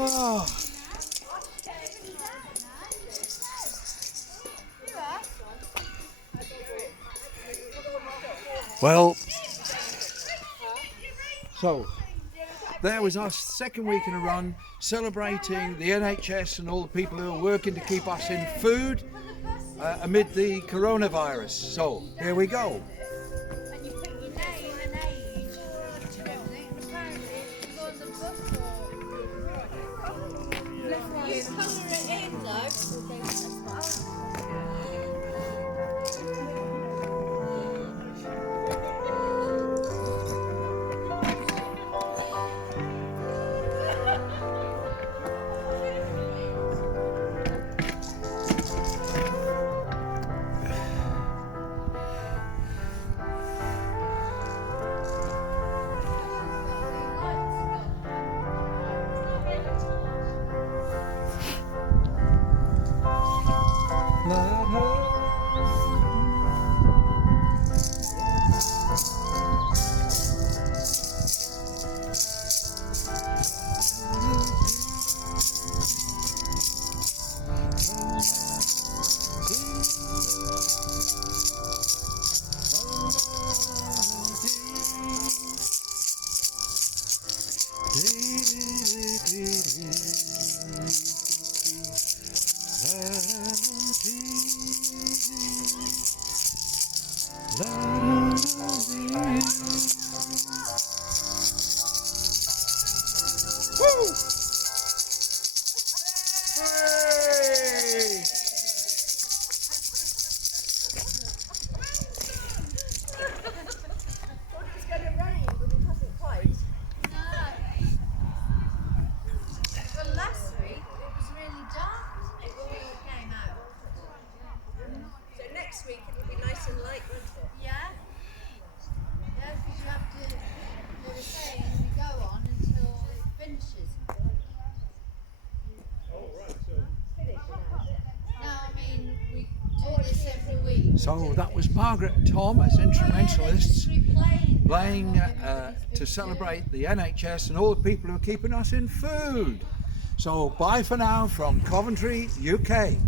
Oh. Well, so there was our second week in a run celebrating the NHS and all the people who are working to keep us in food amid the coronavirus. So here we go. And you put your name and age and everything. And apparently, if you go on the book or you colour it in though. So that was Margaret and Tom as instrumentalists playing to celebrate the NHS and all the people who are keeping us in food. So bye for now from Coventry, UK.